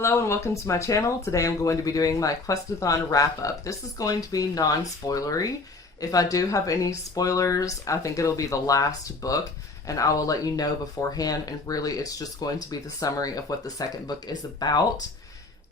Hello and welcome to my channel. Today I'm going to be doing my Quest-A-Thon wrap-up. This is going to be non-spoilery. If I do have any spoilers, I think it'll be the last book, and I will let you know beforehand, and really it's just going to be the summary of what the second book is about.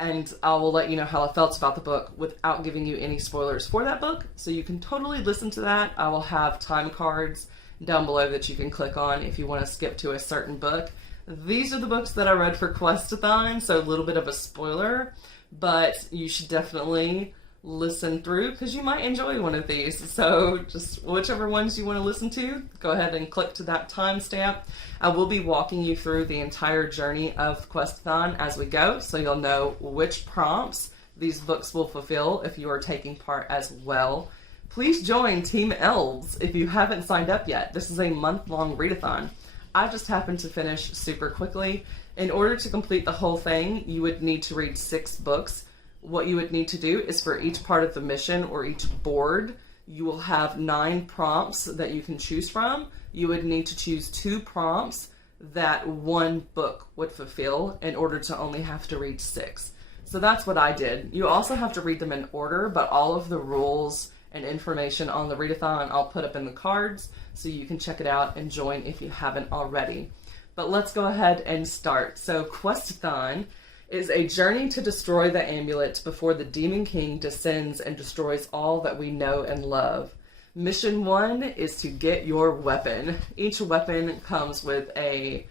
And I will let you know how I felt about the book without giving you any spoilers for that book, so you can totally listen to that. I will have time cards down below that you can click on if you want to skip to a certain book. These are the books that I read for Quest-A-Thon, so a little bit of a spoiler, but you should definitely listen through because you might enjoy one of these. So just whichever ones you want to listen to, go ahead and click to that timestamp. I will be walking you through the entire journey of Quest-A-Thon as we go, so you'll know which prompts these books will fulfill if you are taking part as well. Please join Team Elves if you haven't signed up yet. This is a month-long readathon. I just happened to finish super quickly. In order to complete the whole thing, you would need to read 6 books. What you would need to do is for each part of the mission or each board, you will have 9 prompts that you can choose from. You would need to choose 2 prompts that one book would fulfill in order to only have to read 6. So that's what I did. You also have to read them in order, but all of the rules and information on the readathon I'll put up in the cards so you can check it out and join if you haven't already. But let's go ahead and start. So Quest-A-Thon is a journey to destroy the amulet before the Demon King descends and destroys all that we know and love. Mission 1 is to get your weapon. Each weapon comes with a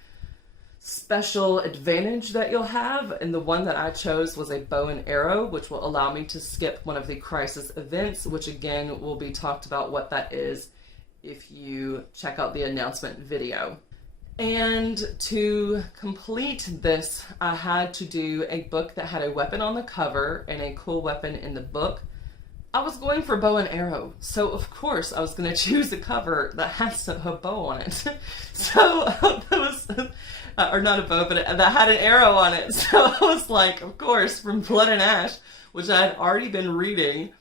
special advantage that you'll have, and the one that I chose was a bow and arrow, which will allow me to skip one of the crisis events, which again will be talked about what that is if you check out the announcement video. And to complete this, I had to do a book that had a weapon on the cover and a cool weapon in the book. I was going for bow and arrow, so of course I was going to choose a cover that has a bow on it. So that was, or not a bow, but that had an arrow on it. So I was like, of course, from Blood and Ash, which I had already been reading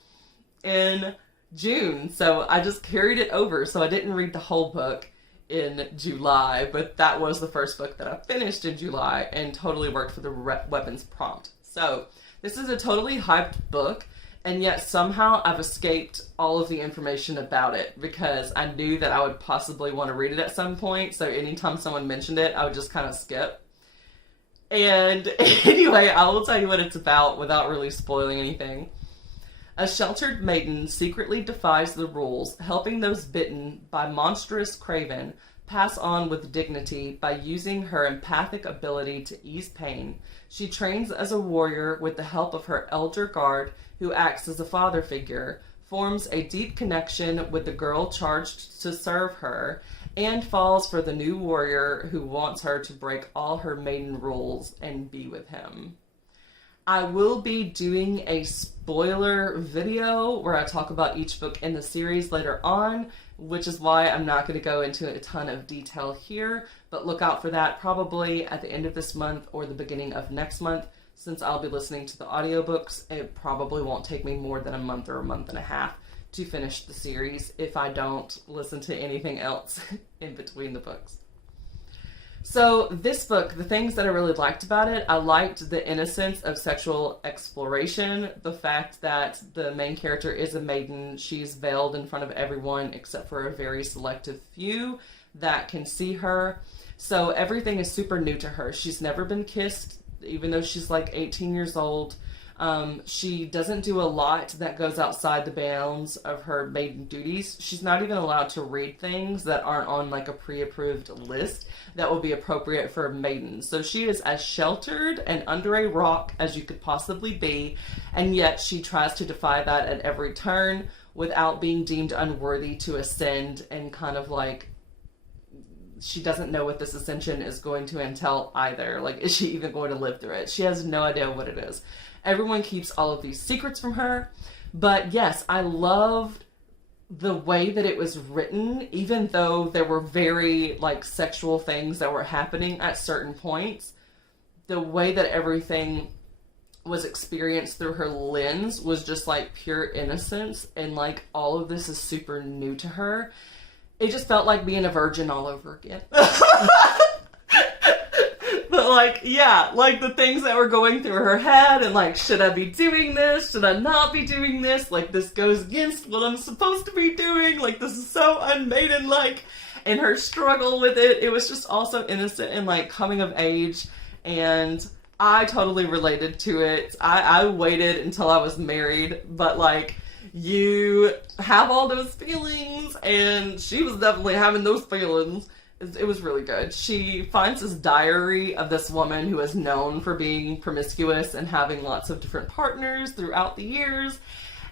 in June. So I just carried it over. So I didn't read the whole book in July, but that was the first book that I finished in July and totally worked for the weapons prompt. So this is a totally hyped book. And yet somehow I've escaped all of the information about it because I knew that I would possibly want to read it at some point. So anytime someone mentioned it, I would just kind of skip. And anyway, I will tell you what it's about without really spoiling anything. A sheltered maiden secretly defies the rules, helping those bitten by monstrous craven pass on with dignity by using her empathic ability to ease pain. She trains as a warrior with the help of her elder guard, who acts as a father figure, forms a deep connection with the girl charged to serve her, and falls for the new warrior who wants her to break all her maiden rules and be with him. I will be doing a spoiler video where I talk about each book in the series later on, which is why I'm not going to go into a ton of detail here, but look out for that probably at the end of this month or the beginning of next month. Since I'll be listening to the audiobooks, it probably won't take me more than a month or a month and a half to finish the series if I don't listen to anything else in between the books. So this book, the things that I really liked about it, I liked the innocence of sexual exploration, the fact that the main character is a maiden, she's veiled in front of everyone except for a very selective few that can see her. So everything is super new to her. She's never been kissed, even though she's like 18 years old. She doesn't do a lot that goes outside the bounds of her maiden duties. She's not even allowed to read things that aren't on like a pre-approved list that will be appropriate for a maiden. So she is as sheltered and under a rock as you could possibly be, and yet she tries to defy that at every turn without being deemed unworthy to ascend, and kind of like she doesn't know what this ascension is going to entail either. Like, is she even going to live through it? She has no idea what it is. Everyone keeps all of these secrets from her. But yes, I loved the way that it was written, even though there were very like sexual things that were happening at certain points. The way that everything was experienced through her lens was just like pure innocence, and like all of this is super new to her. It just felt like being a virgin all over again. But like, yeah, like the things that were going through her head and like, should I be doing this? Should I not be doing this? Like, this goes against what I'm supposed to be doing. Like, this is so unmaiden-like. And her struggle with it, it was just also innocent and like coming of age. And I totally related to it. I waited until I was married, but like, you have all those feelings, and she was definitely having those feelings. It was really good. She finds this diary of this woman who is known for being promiscuous and having lots of different partners throughout the years.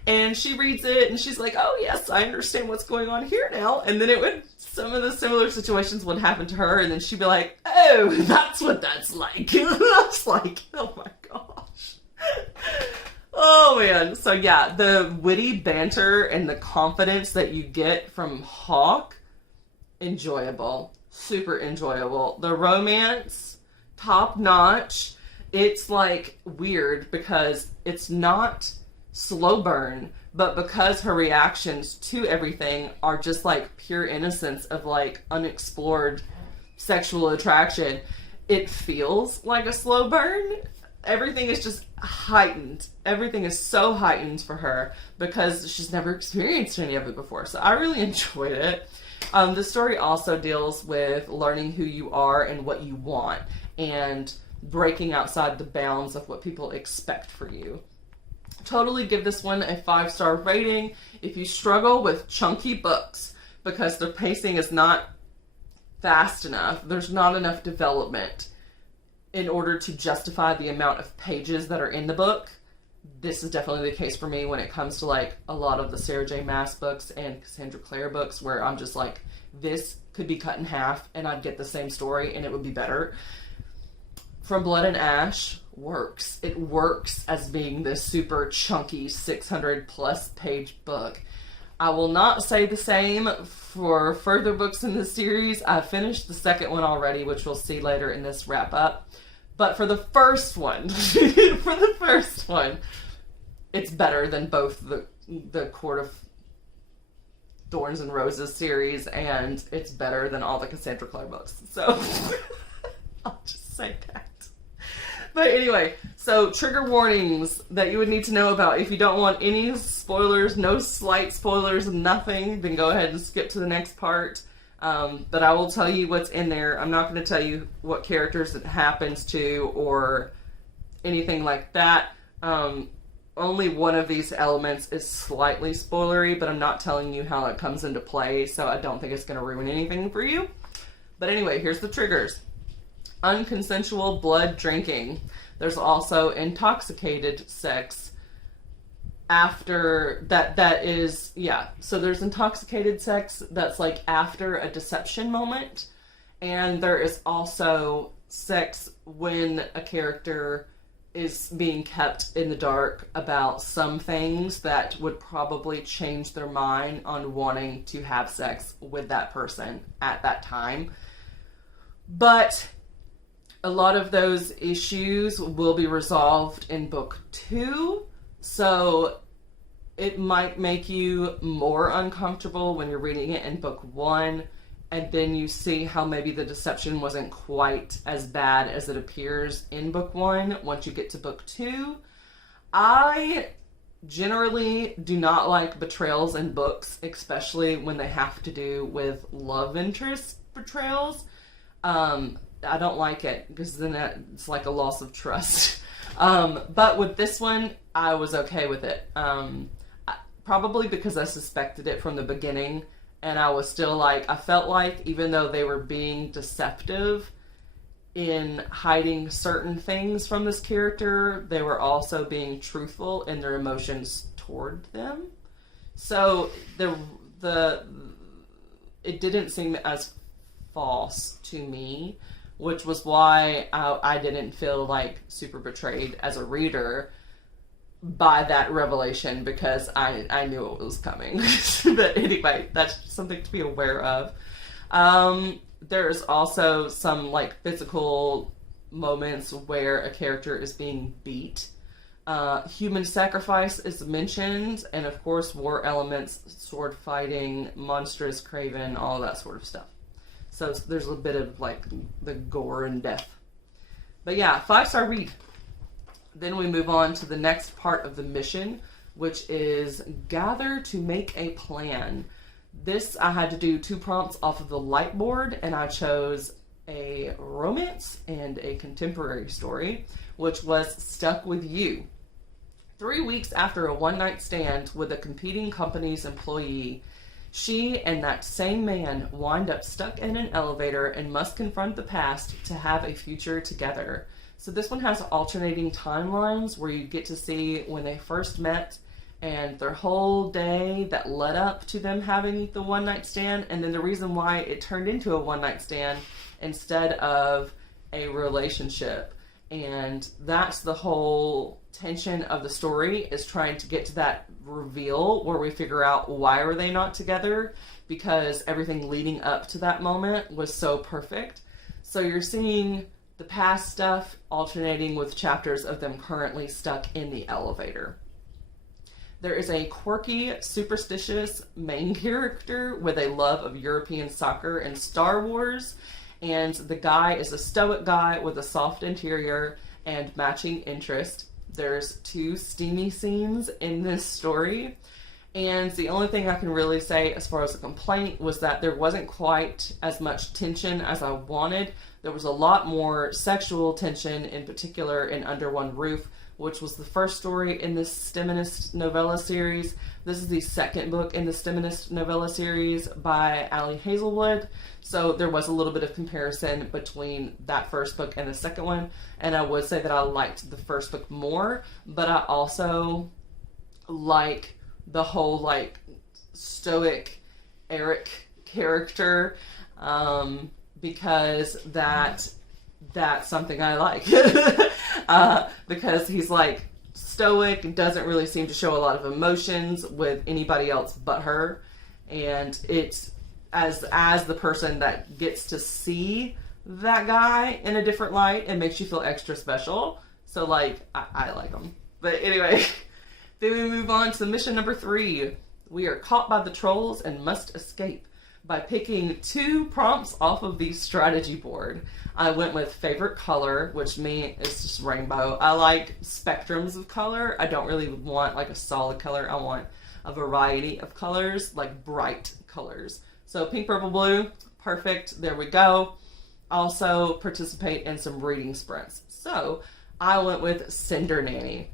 And she reads it and she's like, oh yes, I understand what's going on here now. And then some of the similar situations would happen to her, and then she'd be like, oh, that's what that's like. And I was like, oh my gosh. Oh man. So yeah, the witty banter and the confidence that you get from Hawk, enjoyable. Super enjoyable. The romance, top notch. It's like weird because it's not slow burn, but because her reactions to everything are just like pure innocence of like unexplored sexual attraction, it feels like a slow burn. Everything is just heightened. Everything is so heightened for her because she's never experienced any of it before. So I really enjoyed it. The story also deals with learning who you are and what you want and breaking outside the bounds of what people expect for you. Totally give this one a 5-star rating. If you struggle with chunky books because the pacing is not fast enough, there's not enough development in order to justify the amount of pages that are in the book, this is definitely the case for me when it comes to like a lot of the Sarah J. Maas books and Cassandra Clare books, where I'm just like, this could be cut in half and I'd get the same story and it would be better. From Blood and Ash works. It works as being this super chunky 600 plus page book. I will not say the same for further books in the series. I finished the second one already, which we'll see later in this wrap up. But for the first one, it's better than both the Court of Thorns and Roses series, and it's better than all the Cassandra Clare books. So I'll just say that. But anyway, so trigger warnings that you would need to know about. If you don't want any spoilers, no slight spoilers, nothing, then go ahead and skip to the next part. But I will tell you what's in there. I'm not going to tell you what characters it happens to or anything like that. Only one of these elements is slightly spoilery, but I'm not telling you how it comes into play, so I don't think it's going to ruin anything for you. But anyway, here's the triggers. Unconsensual blood drinking. There's also intoxicated sex after that is, yeah. So there's intoxicated sex that's like after a deception moment. And there is also sex when a character is being kept in the dark about some things that would probably change their mind on wanting to have sex with that person at that time. But a lot of those issues will be resolved in book 2, so it might make you more uncomfortable when you're reading it in book 1, and then you see how maybe the deception wasn't quite as bad as it appears in book 1 once you get to book 2. I generally do not like betrayals in books, especially when they have to do with love interest betrayals. I don't like it because then it's like a loss of trust. But with this one, I was okay with it. Probably because I suspected it from the beginning, and I was still like, I felt like even though they were being deceptive in hiding certain things from this character, they were also being truthful in their emotions toward them. So it didn't seem as false to me, which was why I didn't feel like super betrayed as a reader by that revelation, because I knew it was coming. But anyway, that's something to be aware of. There's also some like physical moments where a character is being beat. Human sacrifice is mentioned, and of course war elements, sword fighting, monstrous, craven, all that sort of stuff. So there's a bit of like the gore and death. But yeah, 5-star read. Then we move on to the next part of the mission, which is gather to make a plan. This, I had to do 2 prompts off of the light board, and I chose a romance and a contemporary story, which was Stuck With You. 3 weeks after a one-night stand with a competing company's employee, she and that same man wind up stuck in an elevator and must confront the past to have a future together. So this one has alternating timelines where you get to see when they first met and their whole day that led up to them having the one-night stand, and then the reason why it turned into a one-night stand instead of a relationship. And that's the whole tension of the story, is trying to get to that reveal where we figure out why were they not together, because everything leading up to that moment was so perfect. So you're seeing the past stuff alternating with chapters of them currently stuck in the elevator. There is a quirky, superstitious main character with a love of European soccer and Star Wars, and the guy is a stoic guy with a soft interior and matching interest. There's 2 steamy scenes in this story, and the only thing I can really say as far as a complaint was that there wasn't quite as much tension as I wanted. There was a lot more sexual tension, in particular in Under One Roof, which was the first story in this Steminist novella series. This is the second book in the Steminist novella series by Ali Hazelwood. So there was a little bit of comparison between that first book and the second one. And I would say that I liked the first book more, but I also like the whole like stoic Eric character, because that's something I like. Because he's like stoic and doesn't really seem to show a lot of emotions with anybody else but her. And it's as the person that gets to see that guy in a different light, it makes you feel extra special. So like, I like him. But anyway, then we move on to mission number 3. We are caught by the trolls and must escape. By picking 2 prompts off of the strategy board. I went with favorite color, which me is just rainbow. I like spectrums of color. I don't really want like a solid color. I want a variety of colors, like bright colors. So pink, purple, blue, perfect. There we go. Also participate in some reading sprints. So I went with Cinder-Nanny.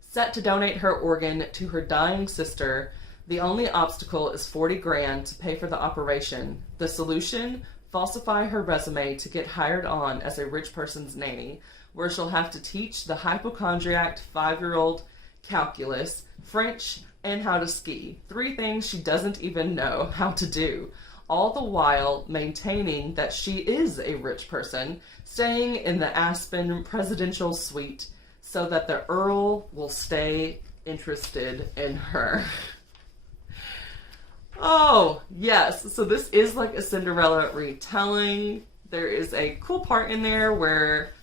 Set to donate her organ to her dying sister. The only obstacle is $40,000 to pay for the operation. The solution? Falsify her resume to get hired on as a rich person's nanny, where she'll have to teach the hypochondriac 5-year-old calculus, French, and how to ski. 3 things she doesn't even know how to do. All the while maintaining that she is a rich person, staying in the Aspen presidential suite so that the Earl will stay interested in her. Oh, yes. So this is like a Cinderella retelling. There is a cool part in there where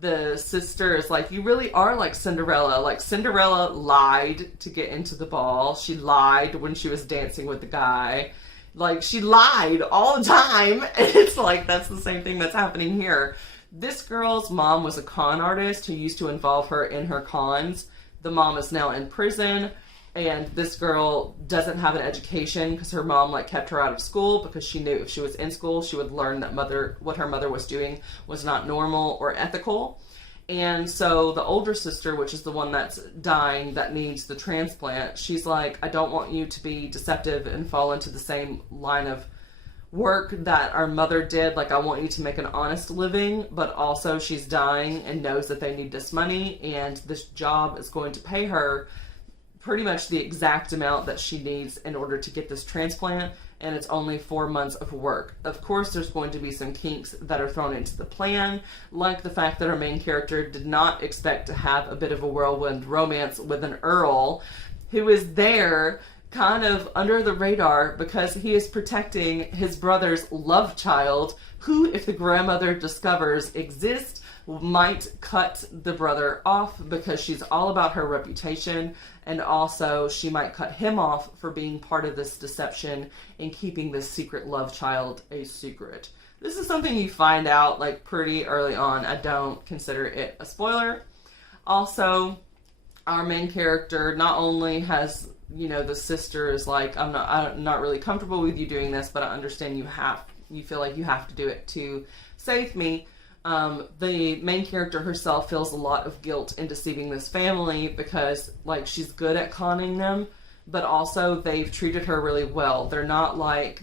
the sister is like, you really are like Cinderella. Like, Cinderella lied to get into the ball. She lied when she was dancing with the guy. Like, she lied all the time. And it's like, that's the same thing that's happening here. This girl's mom was a con artist who used to involve her in her cons. The mom is now in prison. And this girl doesn't have an education because her mom like kept her out of school because she knew if she was in school, she would learn that what her mother was doing was not normal or ethical. And so the older sister, which is the one that's dying, that needs the transplant, she's like, I don't want you to be deceptive and fall into the same line of work that our mother did. Like, I want you to make an honest living, but also she's dying and knows that they need this money, and this job is going to pay her pretty much the exact amount that she needs in order to get this transplant, and it's only 4 months of work. Of course, there's going to be some kinks that are thrown into the plan, like the fact that our main character did not expect to have a bit of a whirlwind romance with an Earl, who is there kind of under the radar because he is protecting his brother's love child, who, if the grandmother discovers exists, might cut the brother off because she's all about her reputation, and also she might cut him off for being part of this deception and keeping this secret love child a secret. this is something you find out like pretty early on. I don't consider it a spoiler. Also, our main character not only has, you know, the sister is like, I'm not really comfortable with you doing this, but I understand you feel like you have to do it to save me. The main character herself feels a lot of guilt in deceiving this family because, like, she's good at conning them, but also they've treated her really well. They're not like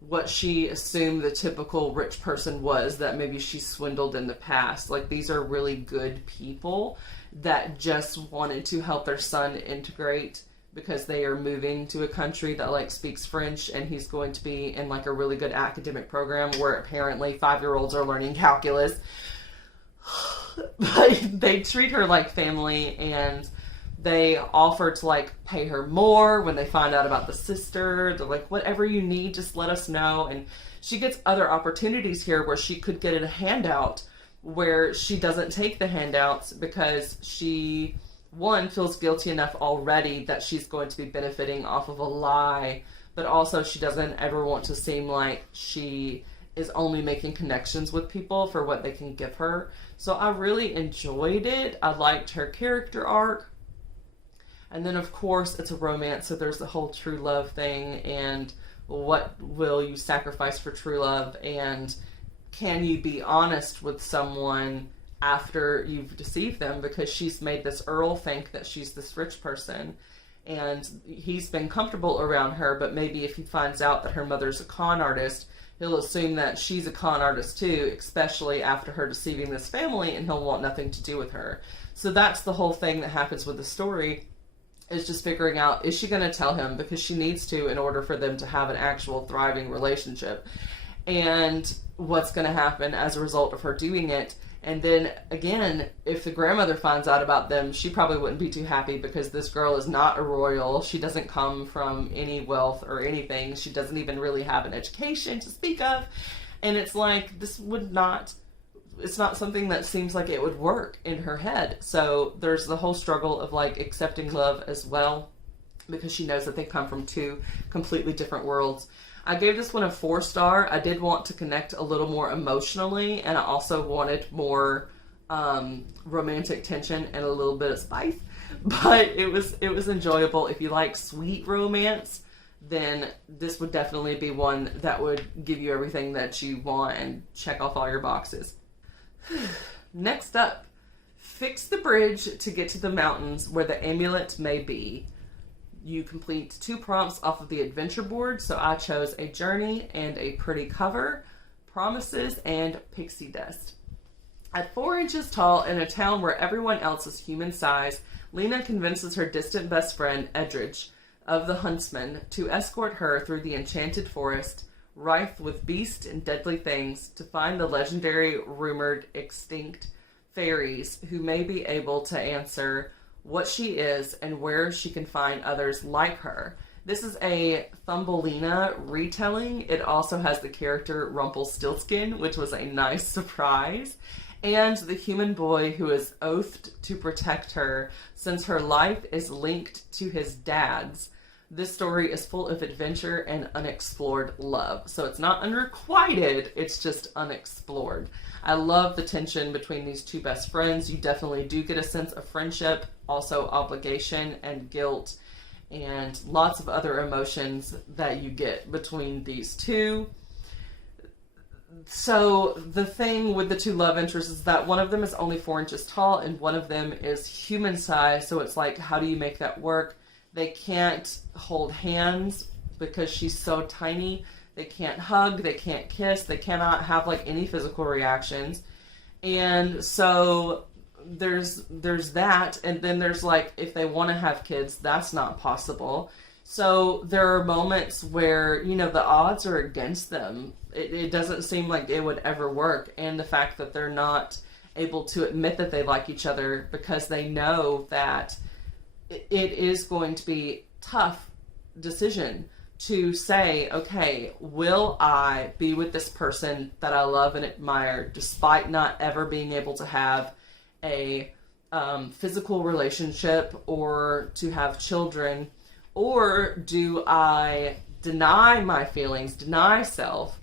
what she assumed the typical rich person was that maybe she swindled in the past. Like, these are really good people that just wanted to help their son integrate because they are moving to a country that like speaks French, and he's going to be in like a really good academic program where apparently 5-year-olds are learning calculus. But they treat her like family, and they offer to like pay her more when they find out about the sister. They're like, whatever you need, just let us know. And she gets other opportunities here where she could get a handout, where she doesn't take the handouts because she, one, feels guilty enough already that she's going to be benefiting off of a lie, but also she doesn't ever want to seem like she is only making connections with people for what they can give her. So I really enjoyed it. I liked her character arc. And then, of course, it's a romance, so there's the whole true love thing, and what will you sacrifice for true love, and can you be honest with someone after you've deceived them, because she's made this Earl think that she's this rich person, and he's been comfortable around her, but maybe if he finds out that her mother's a con artist, he'll assume that she's a con artist too, especially after her deceiving this family, and he'll want nothing to do with her. So that's the whole thing that happens with the story, is just figuring out, is she going to tell him, because she needs to in order for them to have an actual thriving relationship, and what's going to happen as a result of her doing it. And then again, if the grandmother finds out about them, she probably wouldn't be too happy, because this girl is not a royal. She doesn't come from any wealth or anything. She doesn't even really have an education to speak of. And it's like, this would not, it's not something that seems like it would work in her head. So there's the whole struggle of like accepting love as well, because she knows that they come from two completely different worlds. I gave this one a 4-star. I did want to connect a little more emotionally, and I also wanted more romantic tension and a little bit of spice. But it was enjoyable. If you like sweet romance, then this would definitely be one that would give you everything that you want and check off all your boxes. Next up, fix the bridge to get to the mountains where the amulet may be. You complete 2 prompts off of the adventure board, so I chose a journey and a pretty cover, promises, and pixie dust. At 4 inches tall in a town where everyone else is human size, Lena convinces her distant best friend, Edridge, of the Huntsman, to escort her through the enchanted forest, rife with beast and deadly things, to find the legendary, rumored, extinct fairies who may be able to answer what she is and where she can find others like her. This is a Thumbelina retelling. It also has the character Rumpelstiltskin, which was a nice surprise, and the human boy who is oathed to protect her since her life is linked to his dad's. This story is full of adventure and unexplored love. So it's not unrequited, it's just unexplored. I love the tension between these 2 best friends. You definitely do get a sense of friendship, also obligation and guilt, and lots of other emotions that you get between these 2. So the thing with the 2 love interests is that one of them is only 4 inches tall and one of them is human size. So it's like, how do you make that work? They can't hold hands because she's so tiny. They can't hug, they can't kiss, they cannot have like any physical reactions. And so there's that, and then there's like, if they want to have kids, that's not possible. So there are moments where, you know, the odds are against them. It doesn't seem like it would ever work. And the fact that they're not able to admit that they like each other because they know that it is going to be tough decision to say, okay, will I be with this person that I love and admire despite not ever being able to have a physical relationship or to have children, or do I deny my feelings, deny self,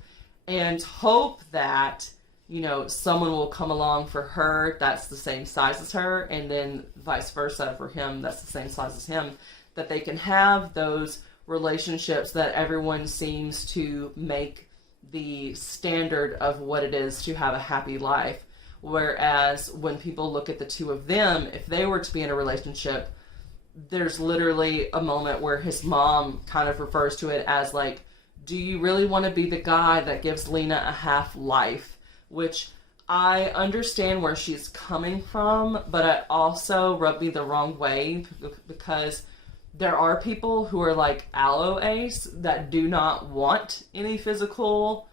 and hope that, you know, someone will come along for her that's the same size as her, and then vice versa for him that's the same size as him, that they can have those relationships that everyone seems to make the standard of what it is to have a happy life. Whereas when people look at the two of them, if they were to be in a relationship, there's literally a moment where his mom kind of refers to it as like, do you really want to be the guy that gives Lena a half life? Which I understand where she's coming from, but it also rubbed me the wrong way, because there are people who are like aloe ace that do not want any physical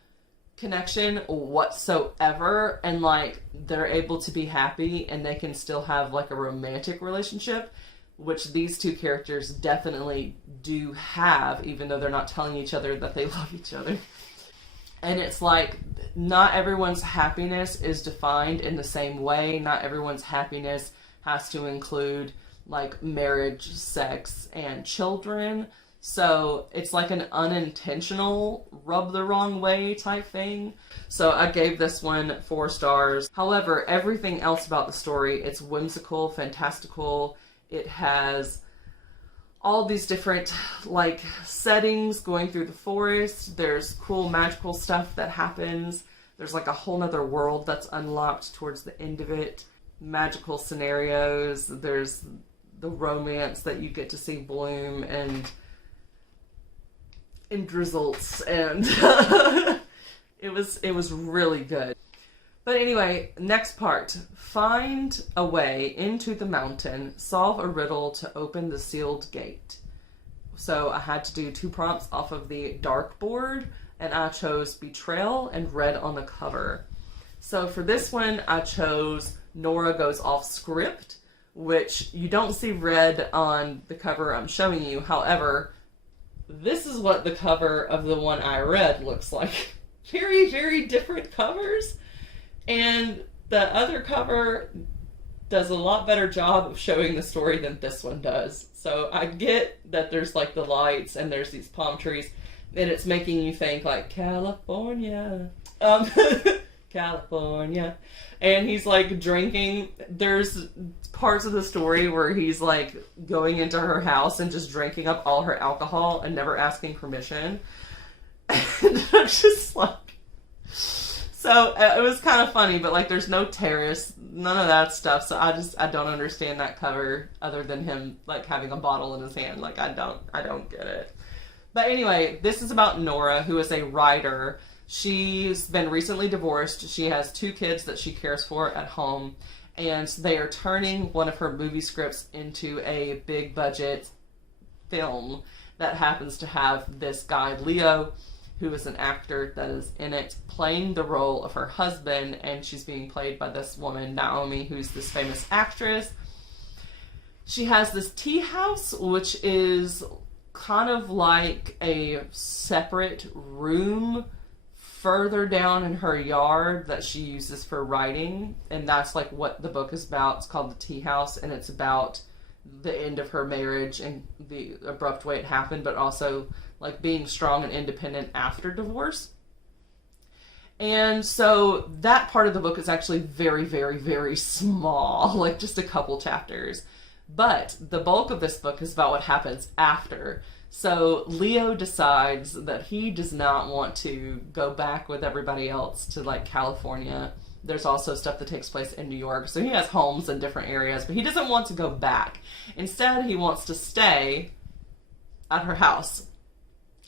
connection whatsoever, and like they're able to be happy and they can still have like a romantic relationship, which these two characters definitely do have, even though they're not telling each other that they love each other. And it's like, not everyone's happiness is defined in the same way. Not everyone's happiness has to include like marriage, sex, and children. So it's like an unintentional rub the wrong way type thing. So I gave this one 4 stars. However, everything else about the story, it's whimsical, fantastical. It has all these different like settings going through the forest. There's cool magical stuff that happens. There's like a whole nother world that's unlocked towards the end of it. Magical scenarios. There's the romance that you get to see bloom and drizzles, and it was really good. But anyway, next part. Find a way into the mountain, solve a riddle to open the sealed gate. So I had to do 2 prompts off of the dartboard, and I chose betrayal and red on the cover. So for this one, I chose Nora goes off script, which you don't see red on the cover I'm showing you. However, this is what the cover of the one I read looks like. Very, very different covers. And the other cover does a lot better job of showing the story than this one does. So I get that there's like the lights and there's these palm trees, and it's making you think like California. California. And he's like drinking. There's parts of the story where he's like going into her house and just drinking up all her alcohol and never asking permission. And I'm just like... So it was kind of funny, but like there's no terrace, none of that stuff. So I don't understand that cover other than him like having a bottle in his hand. Like I don't get it. But anyway, this is about Nora, who is a writer. She's been recently divorced. She has 2 kids that she cares for at home, and they are turning one of her movie scripts into a big budget film that happens to have this guy, Leo, who is an actor that is in it, playing the role of her husband, and she's being played by this woman, Naomi, who's this famous actress. She has this tea house, which is kind of like a separate room further down in her yard that she uses for writing, and that's like what the book is about. It's called The Tea House, and it's about the end of her marriage and the abrupt way it happened, but also like being strong and independent after divorce. And so that part of the book is actually very, very, very small, like just a couple chapters. But the bulk of this book is about what happens after. So Leo decides that he does not want to go back with everybody else to like California. There's also stuff that takes place in New York. So he has homes in different areas, but he doesn't want to go back. Instead, he wants to stay at her house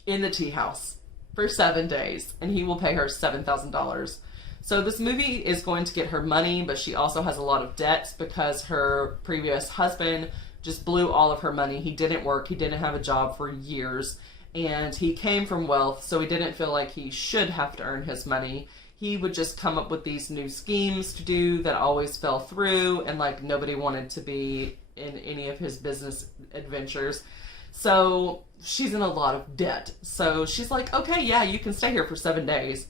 in the tea house for 7 days, and he will pay her $7,000. So this movie is going to get her money, but she also has a lot of debts because her previous husband just blew all of her money. He didn't work. He didn't have a job for years, and he came from wealth, so he didn't feel like he should have to earn his money. He would just come up with these new schemes to do that always fell through, and like nobody wanted to be in any of his business adventures. So she's in a lot of debt. So she's like, okay, yeah, you can stay here for 7 days.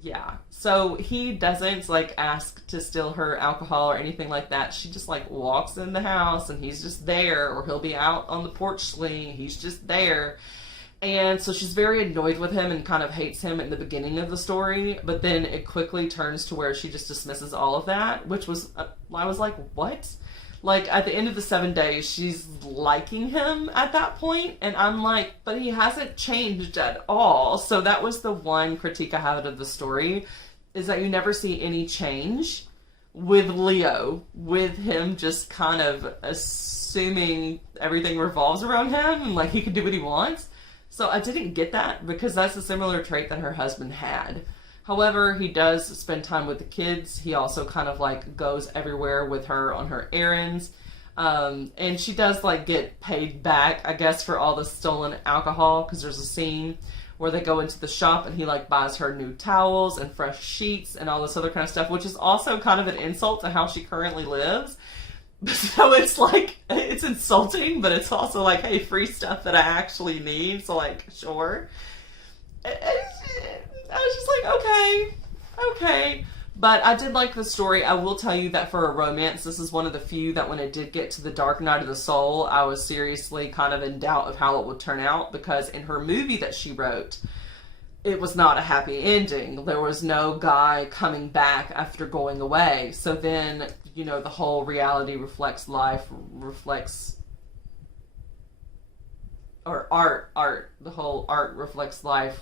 Yeah. So he doesn't like ask to steal her alcohol or anything like that. She just like walks in the house and he's just there, or he'll be out on the porch swing. He's just there. And so she's very annoyed with him and kind of hates him in the beginning of the story, but then it quickly turns to where she just dismisses all of that, which was, I was like, what? Like, at the end of the 7 days, she's liking him at that point, and I'm like, but he hasn't changed at all. So that was the one critique I had of the story, is that you never see any change with Leo, with him just kind of assuming everything revolves around him, and like he can do what he wants. So I didn't get that, because that's a similar trait that her husband had. However, he does spend time with the kids. He also kind of like goes everywhere with her on her errands. And she does like get paid back, I guess, for all the stolen alcohol, because there's a scene where they go into the shop and he like buys her new towels and fresh sheets and all this other kind of stuff, which is also kind of an insult to how she currently lives. So it's like, it's insulting, but it's also like, hey, free stuff that I actually need. So like, sure. I was just like, okay. But I did like the story. I will tell you that for a romance, this is one of the few that when it did get to the dark night of the soul, I was seriously kind of in doubt of how it would turn out, because in her movie that she wrote, it was not a happy ending. There was no guy coming back after going away. So then, you know, the whole reality reflects life, or art. The whole art reflects life,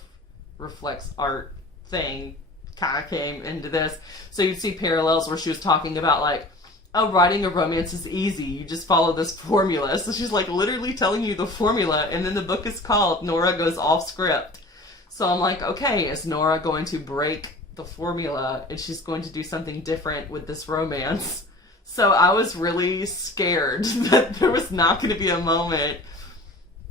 reflects art thing kind of came into this. So you'd see parallels where she was talking about like, oh, writing a romance is easy. You just follow this formula. So she's like literally telling you the formula, and then the book is called Nora Goes Off Script. So I'm like, okay, is Nora going to break the formula and she's going to do something different with this romance? So I was really scared that there was not going to be a moment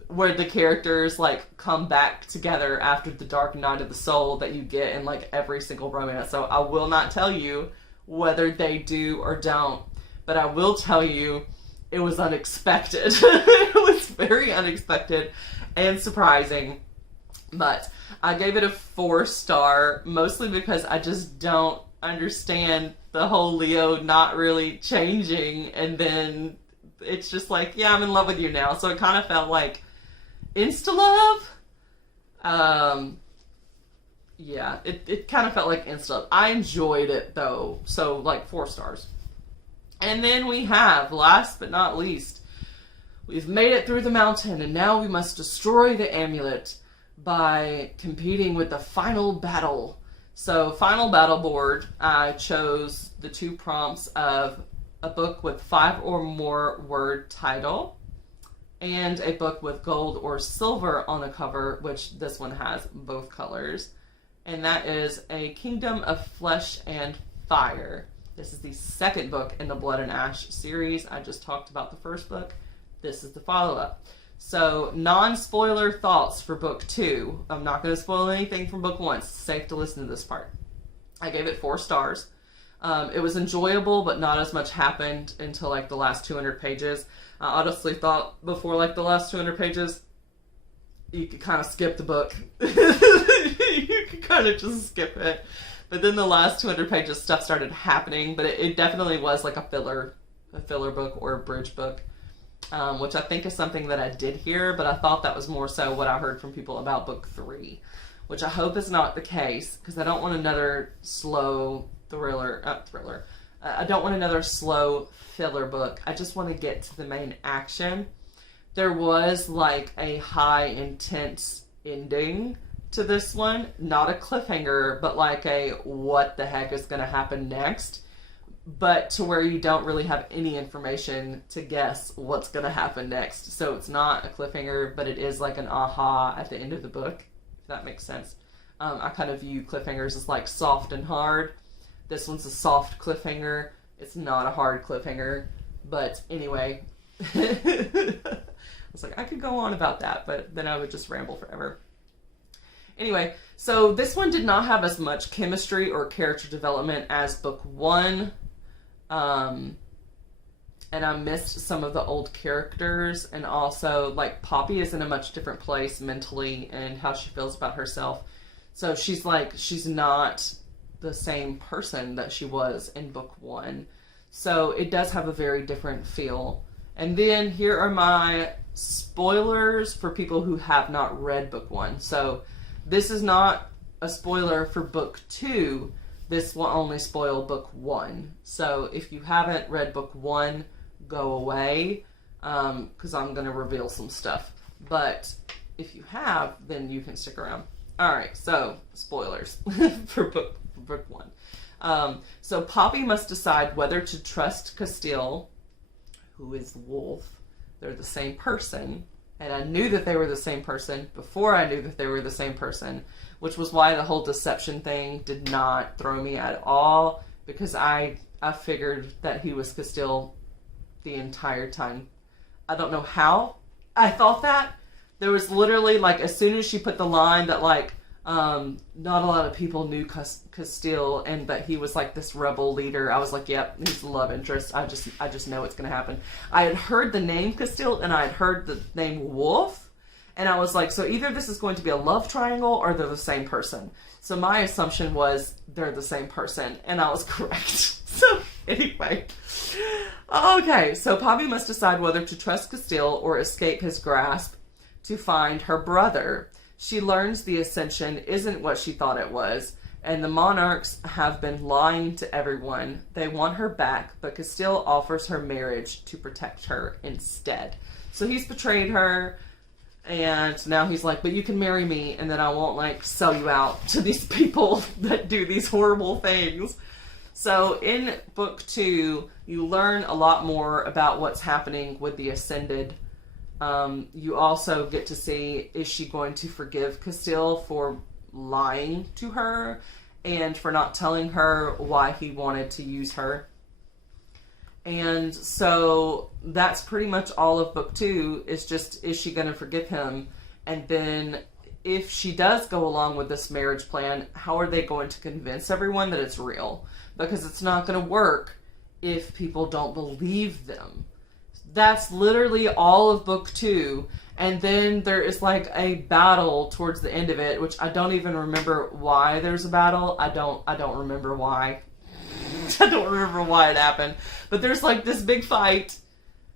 where the characters like come back together after the dark night of the soul that you get in like every single romance. So I will not tell you whether they do or don't, but I will tell you it was unexpected. It was very unexpected and surprising, but I gave it a 4-star, mostly because I just don't understand the whole Leo not really changing, and then it's just like, yeah, I'm in love with you now. So it kind of felt like insta-love. Yeah, it kind of felt like insta-love. I enjoyed it though, so like 4 stars. And then we have, last but not least, we've made it through the mountain, and now we must destroy the amulet by competing with the final battle. So final battle board, I chose the 2 prompts of a book with 5 or more word title, and a book with gold or silver on the cover, which this one has both colors. And that is A Kingdom of Flesh and Fire. This is the 2nd book in the Blood and Ash series. I just talked about the 1st book. This is the follow-up. So, non-spoiler thoughts for book 2. I'm not going to spoil anything from book 1. It's safe to listen to this part. I gave it 4 stars. It was enjoyable, but not as much happened until like the last 200 pages. I honestly thought before like the last 200 pages, you could kind of skip the book. You could kind of just skip it. But then the last 200 pages, stuff started happening, but it definitely was like a filler book or a bridge book, which I think is something that I did hear, but I thought that was more so what I heard from people about book 3, which I hope is not the case, because I don't want another slow I don't want another slow filler book. I just want to get to the main action. There was like a high intense ending to this one, not a cliffhanger, but like a what the heck is going to happen next, but to where you don't really have any information to guess what's going to happen next. So it's not a cliffhanger, but it is like an aha at the end of the book, if that makes sense. I kind of view cliffhangers as like soft and hard. This one's a soft cliffhanger. It's not a hard cliffhanger, but anyway. I was like, I could go on about that, but then I would just ramble forever. Anyway, so this one did not have as much chemistry or character development as book 1. And I missed some of the old characters, and also like Poppy is in a much different place mentally and how she feels about herself. So she's not the same person that she was in book 1. So it does have a very different feel. And then here are my spoilers for people who have not read book 1. So this is not a spoiler for book 2. This will only spoil book 1. So if you haven't read book 1, go away, because I'm going to reveal some stuff. But if you have, then you can stick around. Alright, so spoilers for book 1. So Poppy must decide whether to trust Castile, who is the wolf. They're the same person. And I knew that they were the same person before I knew that they were the same person, which was why the whole deception thing did not throw me at all, because I figured that he was Castile the entire time. I don't know how I thought that. There was literally, like, as soon as she put the line that, like, not a lot of people knew Castile and that he was, like, this rebel leader, I was like, yep, he's the love interest. I just know it's going to happen. I had heard the name Castile and I had heard the name Wolf, and I was like, so either this is going to be a love triangle or they're the same person. So my assumption was they're the same person, and I was correct. So anyway, okay, so Poppy must decide whether to trust Castile or escape his grasp to find her brother. She learns the Ascension isn't what she thought it was, and the monarchs have been lying to everyone. They want her back, but Castile offers her marriage to protect her instead. So he's betrayed her, and now he's like, but you can marry me, and then I won't, like, sell you out to these people that do these horrible things. So in book 2, you learn a lot more about what's happening with the Ascended. You also get to see, is she going to forgive Castile for lying to her and for not telling her why he wanted to use her? And so that's pretty much all of book 2, is just, is she going to forgive him? And then if she does go along with this marriage plan, how are they going to convince everyone that it's real? Because it's not going to work if people don't believe them. That's literally all of book 2. And then there is like a battle towards the end of it, which I don't even remember why there's a battle. I don't remember why. I don't remember why it happened. But there's like this big fight,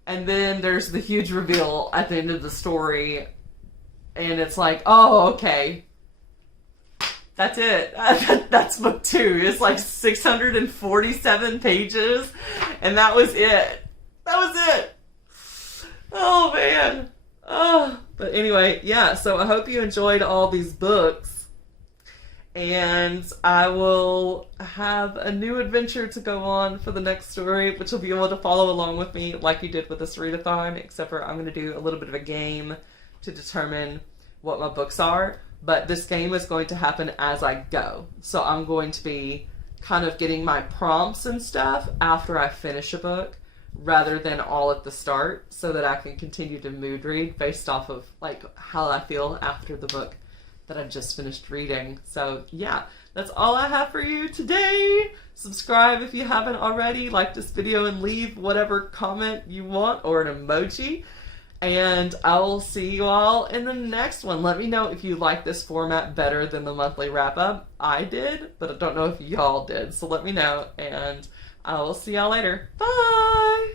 and then there's the huge reveal at the end of the story. And it's like, oh, okay. That's it. That's book 2. It's like 647 pages, and that was it. That was it. Oh, man. Oh, but anyway, yeah, so I hope you enjoyed all these books, and I will have a new adventure to go on for the next story, which will be able to follow along with me like you did with this readathon, except for I'm going to do a little bit of a game to determine what my books are, but this game is going to happen as I go. So I'm going to be kind of getting my prompts and stuff after I finish a book, rather than all at the start, so that I can continue to mood read based off of like how I feel after the book that I just finished reading. So yeah, that's all I have for you today. Subscribe if you haven't already, like this video, and leave whatever comment you want or an emoji. And I will see you all in the next one. Let me know if you like this format better than the monthly wrap-up. I did, but I don't know if y'all did. So let me know, and I will see y'all later. Bye!